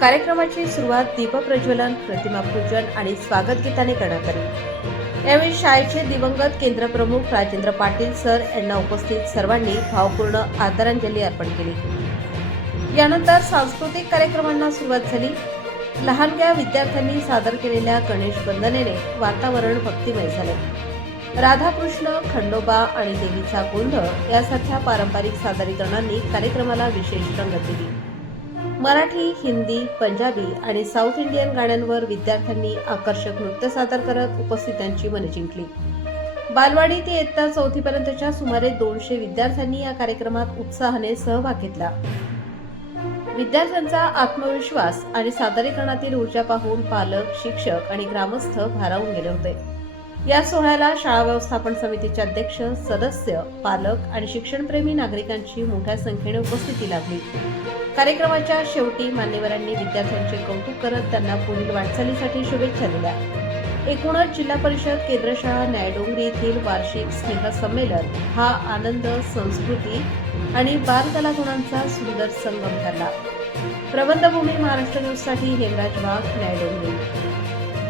कार्यक्रमाची सुरुवात दीपप्रज्वलन, प्रतिमापूजन आणि स्वागत गीताने करण्यात आली। यावेळी शाळेचे दिवंगत केंद्रप्रमुख राजेंद्र पाटील सर यांना उपस्थित सर्वांनी भावपूर्ण आदरांजली अर्पण केली। यानंतर सांस्कृतिक कार्यक्रमांना सुरुवात झाली। लहानग्या विद्यार्थ्यांनी सादर केलेल्या गणेश वंदनेने वातावरण भक्तिमय झाले। राधाकृष्ण, खंडोबा आणि देवीचा गोंधळ यासारख्या पारंपरिक सादरीकरणांनी कार्यक्रमाला विशेष रंगत दिली। मराठी, हिंदी, पंजाबी आणि साऊथ इंडियन गाण्यांवर विद्यार्थ्यांनी आकर्षक नृत्य सादर करत उपस्थितांची मने जिंकली। बालवाडी ते इयत्ता 4थी पर्यंतच्या सुमारे 200 विद्यार्थ्यांनी या कार्यक्रमात उत्साहाने सहभाग घेतला। विद्यार्थ्यांचा आत्मविश्वास आणि सादरीकरणातील ऊर्जा पाहून पालक, शिक्षक आणि ग्रामस्थ भारावून गेले होते। या सोहळ्याला शाळा व्यवस्थापन समितीचे अध्यक्ष, सदस्य, पालक आणि शिक्षणप्रेमी नागरिकांची मोठ्या संख्येने उपस्थिती लाभली। कार्यक्रमाच्या शेवटी मान्यवरांनी विद्यार्थ्यांचे कौतुक करत त्यांना पुढील वाटचालीसाठी शुभेच्छा दिल्या। एकूणच जिल्हा परिषद केंद्रशाळा न्यायडोंगरी येथील वार्षिक स्नेहसंमेलन हा आनंद, संस्कृती आणि बालकलागुणांचा सुंदर संगम ठरला। प्रबंधभूमी महाराष्ट्र न्यूजसाठी हेमराज वाघ, न्यायडोंगरी।